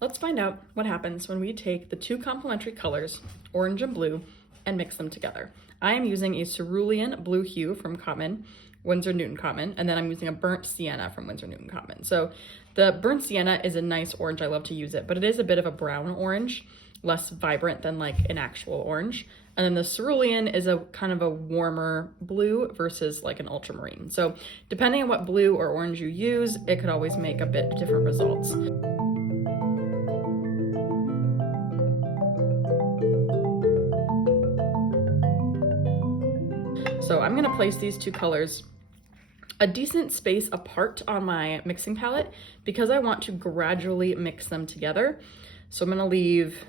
let's find out what happens when we take the two complementary colors, orange and blue, and mix them together. I am using a Cerulean blue hue from Cotman, Winsor and Newton Cotman, and then I'm using a burnt sienna from Winsor and Newton Cotman. So the burnt sienna is a nice orange, I love to use it, but it is a bit of a brown orange, less vibrant than like an actual orange. And then the Cerulean is a kind of a warmer blue versus like an ultramarine. So depending on what blue or orange you use, it could always make a bit different results. So I'm gonna place these two colors a decent space apart on my mixing palette because I want to gradually mix them together. So I'm gonna leave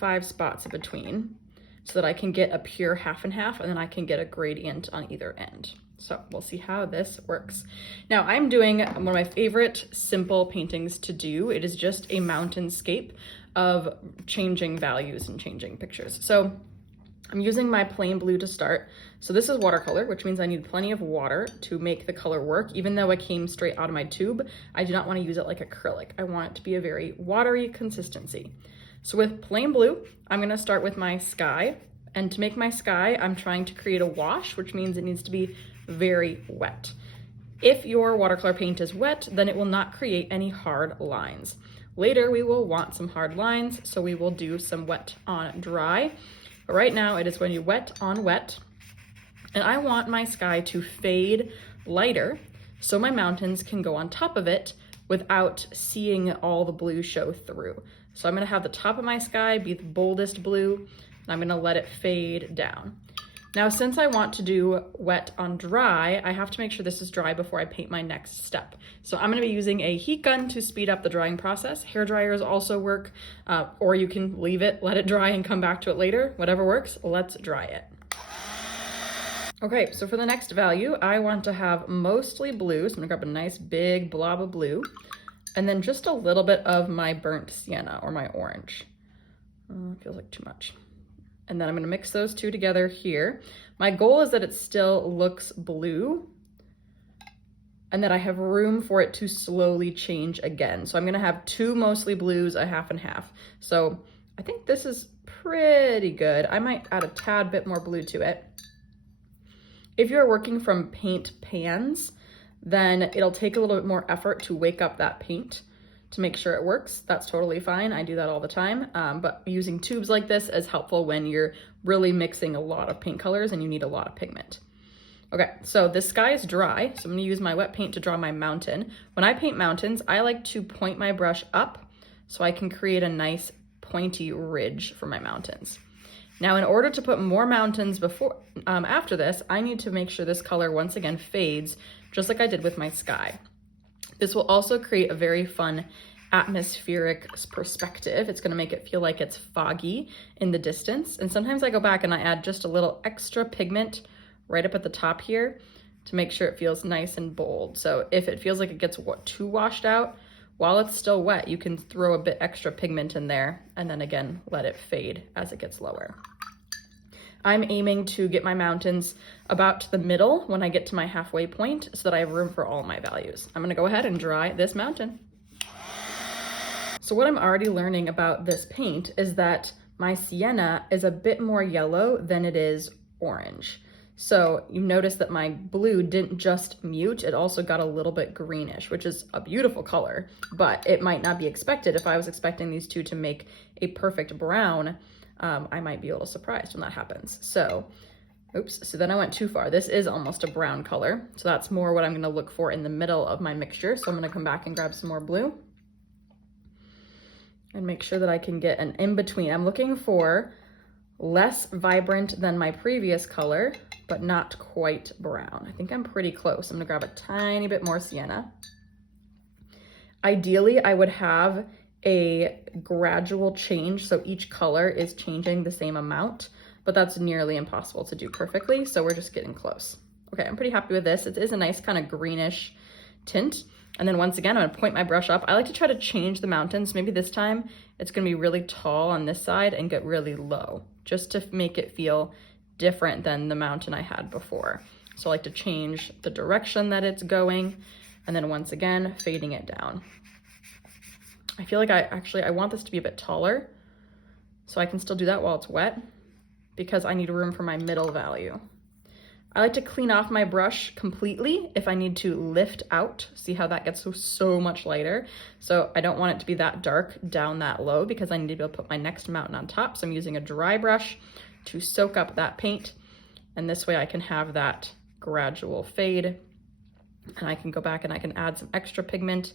5 spots in between so that I can get a pure half and half, and then I can get a gradient on either end. So we'll see how this works. Now I'm doing one of my favorite simple paintings to do. It is just a mountainscape of changing values and changing pictures. So I'm using my plain blue to start. So this is watercolor, which means I need plenty of water to make the color work. Even though it came straight out of my tube, I do not want to use it like acrylic. I want it to be a very watery consistency. So with plain blue, I'm gonna start with my sky. And to make my sky, I'm trying to create a wash, which means it needs to be very wet. If your watercolor paint is wet, then it will not create any hard lines. Later, we will want some hard lines, so we will do some wet on dry. But right now, it is going to be wet on wet. And I want my sky to fade lighter so my mountains can go on top of it without seeing all the blue show through. So I'm gonna have the top of my sky be the boldest blue, and I'm gonna let it fade down. Now, since I want to do wet on dry, I have to make sure this is dry before I paint my next step. So I'm gonna be using a heat gun to speed up the drying process. Hair dryers also work, or you can leave it, let it dry and come back to it later. Whatever works, let's dry it. Okay, so for the next value, I want to have mostly blue. So I'm gonna grab a nice big blob of blue, and then just a little bit of my burnt sienna or my orange. Feels like too much. And then I'm gonna mix those two together here. My goal is that it still looks blue and that I have room for it to slowly change again. So I'm gonna have two mostly blues, a half and half. So I think this is pretty good. I might add a tad bit more blue to it. If you're working from paint pans, then it'll take a little bit more effort to wake up that paint to make sure it works. That's totally fine. I do that all the time. But using tubes like this is helpful when you're really mixing a lot of paint colors and you need a lot of pigment. Okay, so this sky is dry, so I'm gonna use my wet paint to draw my mountain. When I paint mountains, I like to point my brush up so I can create a nice pointy ridge for my mountains. Now, in order to put more mountains after this, I need to make sure this color once again fades, just like I did with my sky. This will also create a very fun atmospheric perspective. It's gonna make it feel like it's foggy in the distance. And sometimes I go back and I add just a little extra pigment right up at the top here to make sure it feels nice and bold. So if it feels like it gets too washed out, while it's still wet, you can throw a bit extra pigment in there and then again, let it fade as it gets lower. I'm aiming to get my mountains about to the middle when I get to my halfway point so that I have room for all my values. I'm gonna go ahead and dry this mountain. So what I'm already learning about this paint is that my sienna is a bit more yellow than it is orange. So you notice that my blue didn't just mute, it also got a little bit greenish, which is a beautiful color, but it might not be expected. If I was expecting these two to make a perfect brown, I might be a little surprised when that happens. So, oops, so then I went too far. This is almost a brown color. So that's more what I'm gonna look for in the middle of my mixture. So I'm gonna come back and grab some more blue and make sure that I can get an in-between. I'm looking for less vibrant than my previous color, but not quite brown. I think I'm pretty close. I'm gonna grab a tiny bit more sienna. Ideally, I would have a gradual change, so each color is changing the same amount, but that's nearly impossible to do perfectly, so we're just getting close. Okay, I'm pretty happy with this. It is a nice kind of greenish tint. And then once again, I'm gonna point my brush up. I like to try to change the mountains. Maybe this time it's gonna be really tall on this side and get really low, just to make it feel different than the mountain I had before. So I like to change the direction that it's going, and then once again, fading it down. I feel like I want this to be a bit taller, so I can still do that while it's wet because I need room for my middle value. I like to clean off my brush completely if I need to lift out. See how that gets so much lighter? So I don't want it to be that dark down that low because I need to be able to put my next mountain on top. So I'm using a dry brush to soak up that paint. And this way I can have that gradual fade. And I can go back and I can add some extra pigment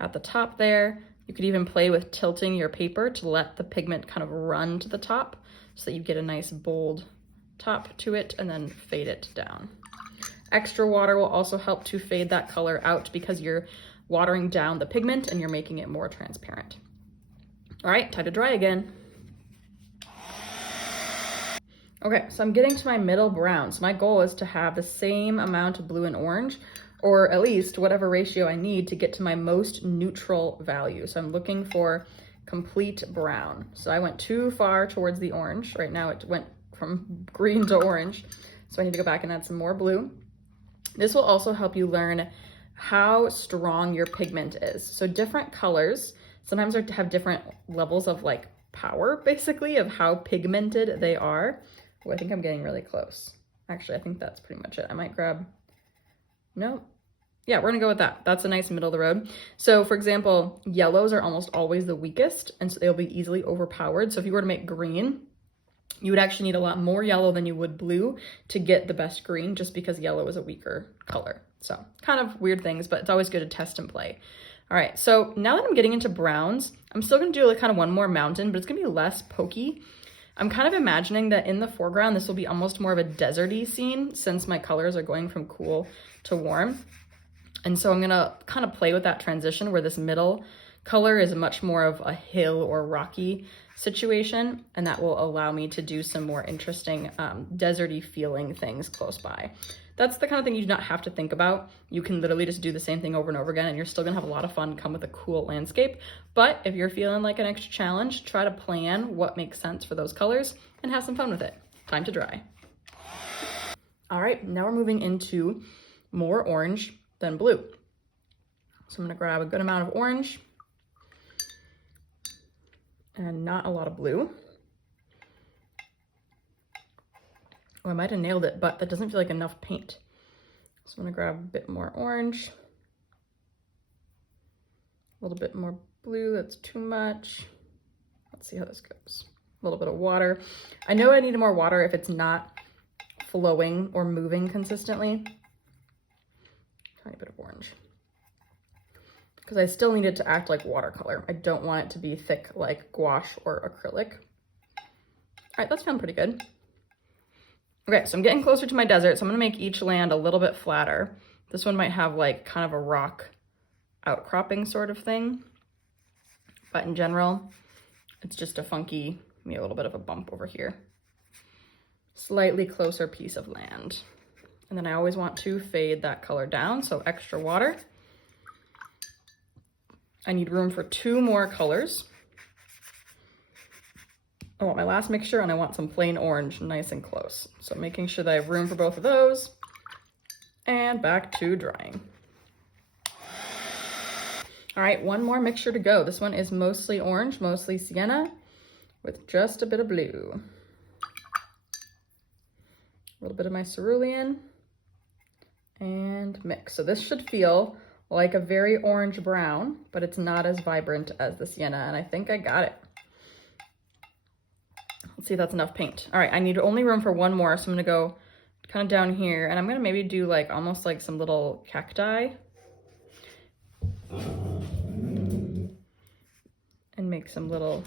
at the top there. You could even play with tilting your paper to let the pigment kind of run to the top so that you get a nice bold top to it and then fade it down. Extra water will also help to fade that color out because you're watering down the pigment and you're making it more transparent. All right, time to dry again. Okay, so I'm getting to my middle brown. So my goal is to have the same amount of blue and orange, or at least whatever ratio I need to get to my most neutral value. So I'm looking for complete brown. So I went too far towards the orange. Right now it went from green to orange. So I need to go back and add some more blue. This will also help you learn how strong your pigment is. So different colors sometimes have different levels of like power, basically, of how pigmented they are. Oh, I think I'm getting really close. Actually, I think that's pretty much it. I might grab, no. Yeah, we're gonna go with that. That's a nice middle of the road. So for example, yellows are almost always the weakest, and so they'll be easily overpowered. So if you were to make green, you would actually need a lot more yellow than you would blue to get the best green, just because yellow is a weaker color. So kind of weird things, but it's always good to test and play. All right, so now that I'm getting into browns, I'm still gonna do like kind of one more mountain, but it's gonna be less pokey. I'm kind of imagining that in the foreground, this will be almost more of a deserty scene since my colors are going from cool to warm. And so I'm gonna kind of play with that transition where this middle color is much more of a hill or rocky situation, and that will allow me to do some more interesting deserty feeling things close by. That's the kind of thing you do not have to think about. You can literally just do the same thing over and over again and you're still gonna have a lot of fun, come with a cool landscape. But if you're feeling like an extra challenge, try to plan what makes sense for those colors and have some fun with it. Time to dry. All right, now we're moving into more orange than blue. So I'm gonna grab a good amount of orange and not a lot of blue. Oh, I might have nailed it, but that doesn't feel like enough paint. So I'm gonna grab a bit more orange, a little bit more blue, that's too much. Let's see how this goes. A little bit of water. I know I need more water if it's not flowing or moving consistently. Tiny bit of orange. Because I still need it to act like watercolor. I don't want it to be thick like gouache or acrylic. All right, that's feeling pretty good. Okay, so I'm getting closer to my desert, so I'm gonna make each land a little bit flatter. This one might have like kind of a rock outcropping sort of thing, but in general, it's just a funky, maybe a little bit of a bump over here. Slightly closer piece of land. And then I always want to fade that color down, so extra water. I need room for 2 more colors. I want my last mixture and I want some plain orange nice and close. So making sure that I have room for both of those. And back to drying. All right, one more mixture to go. This one is mostly orange, mostly sienna, with just a bit of blue. A little bit of my cerulean and mix. So this should feel like a very orange brown, but it's not as vibrant as the sienna, and I think I got it. Let's see if that's enough paint. All right, I need only room for one more, so I'm gonna go kind of down here, and I'm gonna maybe do like almost like some little cacti. And make some little,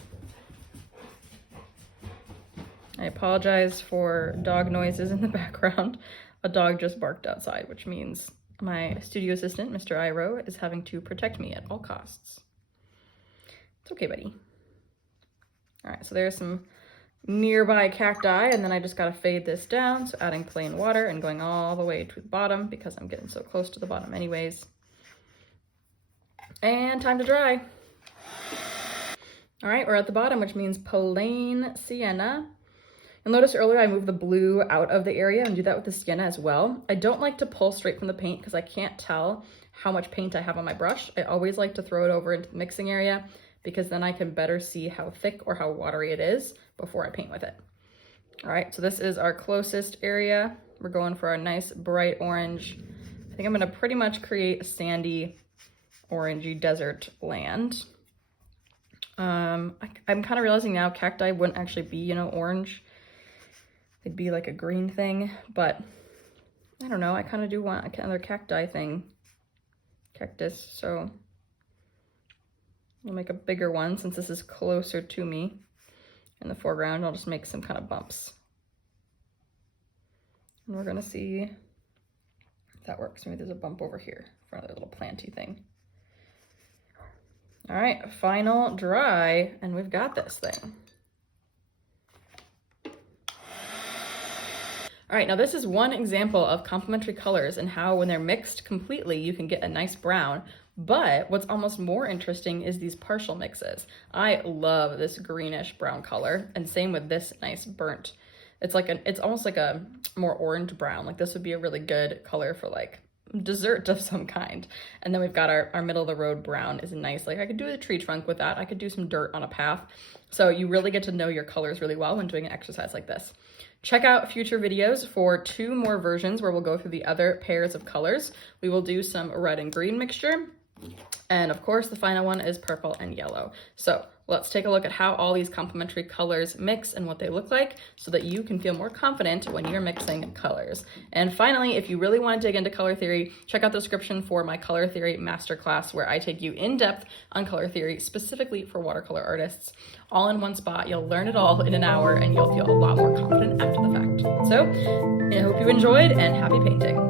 I apologize for dog noises in the background. A dog just barked outside, which means my studio assistant, Mr. Iro, is having to protect me at all costs. It's okay, buddy. All right, so there's some nearby cacti, and then I just gotta fade this down. So adding plain water and going all the way to the bottom because I'm getting so close to the bottom anyways. And time to dry. All right, we're at the bottom, which means plain sienna. You'll notice earlier I moved the blue out of the area and do that with the sienna as well. I don't like to pull straight from the paint because I can't tell how much paint I have on my brush. I always like to throw it over into the mixing area, because then I can better see how thick or how watery it is before I paint with it. All right, so this is our closest area. We're going for a nice bright orange. I think I'm gonna pretty much create a sandy, orangey desert land. I'm kind of realizing now cacti wouldn't actually be, you know, orange. They'd be like a green thing, but I don't know. I kind of do want another cacti thing, cactus. So I'll make a bigger one since this is closer to me in the foreground. I'll just make some kind of bumps. And we're gonna see if that works. Maybe there's a bump over here for another little planty thing. All right, final dry, and we've got this thing. All right, now this is one example of complementary colors and how when they're mixed completely, you can get a nice brown. But what's almost more interesting is these partial mixes. I love this greenish brown color, and same with this nice burnt. It's almost like a more orange brown. Like this would be a really good color for like dessert of some kind. And then we've got our middle of the road brown is nice. Like I could do a tree trunk with that. I could do some dirt on a path. So you really get to know your colors really well when doing an exercise like this. Check out future videos for 2 more versions where we'll go through the other pairs of colors. We will do some red and green mixture. And of course, the final one is purple and yellow. So let's take a look at how all these complementary colors mix and what they look like so that you can feel more confident when you're mixing colors. And finally, if you really want to dig into color theory, check out the description for my color theory masterclass where I take you in depth on color theory specifically for watercolor artists. All in one spot, you'll learn it all in an hour and you'll feel a lot more confident after the fact. So I hope you enjoyed and happy painting.